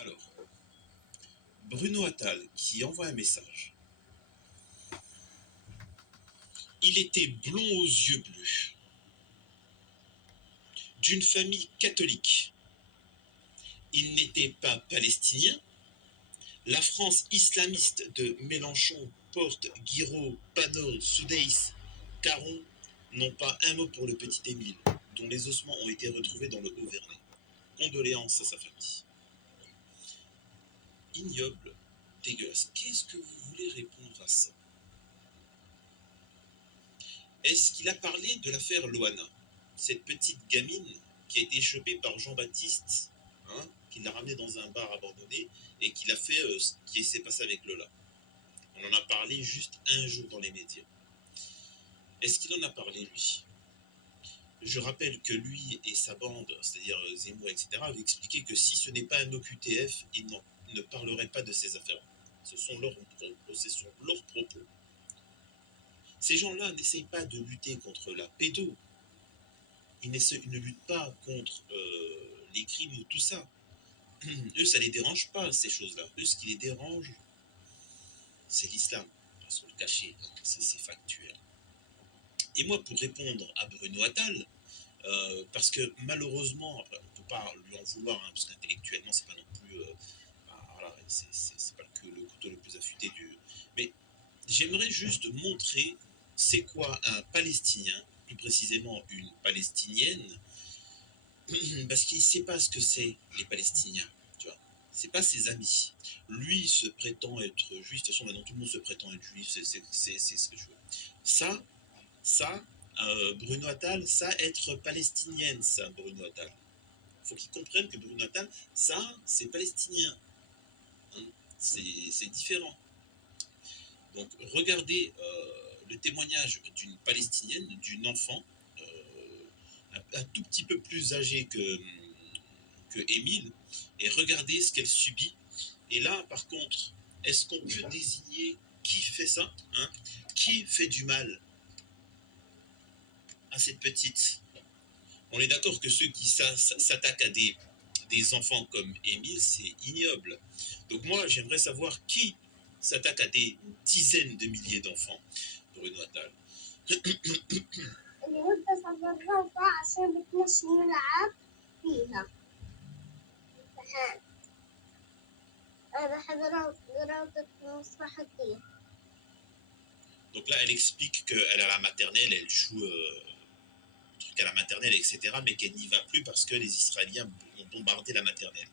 Alors, Bruno Attal qui envoie un message. Il était blond aux yeux bleus, d'une famille catholique. Il n'était pas palestinien. La France islamiste de Mélenchon, Porte, Guiraud, Panot, Soudeyss, Caron n'ont pas un mot pour le petit Émile, dont les ossements ont été retrouvés dans le Haut-Vernay. Condoléances à sa famille. Ignoble, dégueulasse. Qu'est-ce que vous voulez répondre à ça? Est-ce qu'il a parlé de l'affaire Loana, cette petite gamine qui a été chopée par Jean-Baptiste, qui l'a ramenée dans un bar abandonné et qui l'a fait ce qui s'est passé avec Lola? On en a parlé juste un jour dans les médias. Est-ce qu'il en a parlé, lui? Je rappelle que lui et sa bande, c'est-à-dire Zemmour, etc., avaient expliqué que si ce n'est pas un OQTF, ils ne parleraient pas de ces affaires. Ce sont leurs propos. Ces gens-là n'essayent pas de lutter contre la pédo. Ils ne luttent pas contre les crimes ou tout ça. Eux, ça les dérange pas, ces choses-là. Eux, ce qui les dérange, c'est l'islam. Pas se le cacher, c'est factuel. Et moi, pour répondre à Bruno Attal, parce que malheureusement, après, on ne peut pas lui en vouloir, parce qu'intellectuellement, c'est pas non plus, voilà, c'est pas le couteau le plus affûté du. Mais j'aimerais juste montrer c'est quoi un Palestinien, plus précisément une Palestinienne, parce qu'il ne sait pas ce que c'est les Palestiniens, tu vois. C'est pas ses amis. Lui se prétend être juif. De toute façon, maintenant tout le monde se prétend être juif. C'est ce que je veux. Ça, Bruno Attal, ça être palestinienne, ça, Bruno Attal. Faut qu'il comprenne que Bruno Attal, ça, c'est palestinien. Hein, c'est différent. Donc, regardez le témoignage d'une palestinienne, d'une enfant, un tout petit peu plus âgée que Émile, et regardez ce qu'elle subit. Et là, par contre, est-ce qu'on peut désigner qui fait ça, qui fait du mal à cette petite? On est d'accord que ceux qui s'attaquent à des enfants comme Émile, c'est ignoble. Donc moi, j'aimerais savoir qui s'attaque à des dizaines de milliers d'enfants. Bruno Attal. اللي وانت صغرتها عشان بتمشي نلعب فيها امتحان انا حضرت المسرح كتير. Donc là, elle explique qu'elle a la maternelle, elle joue truc à la maternelle, etc., mais qu'elle n'y va plus parce que les Israéliens ont bombardé la maternelle.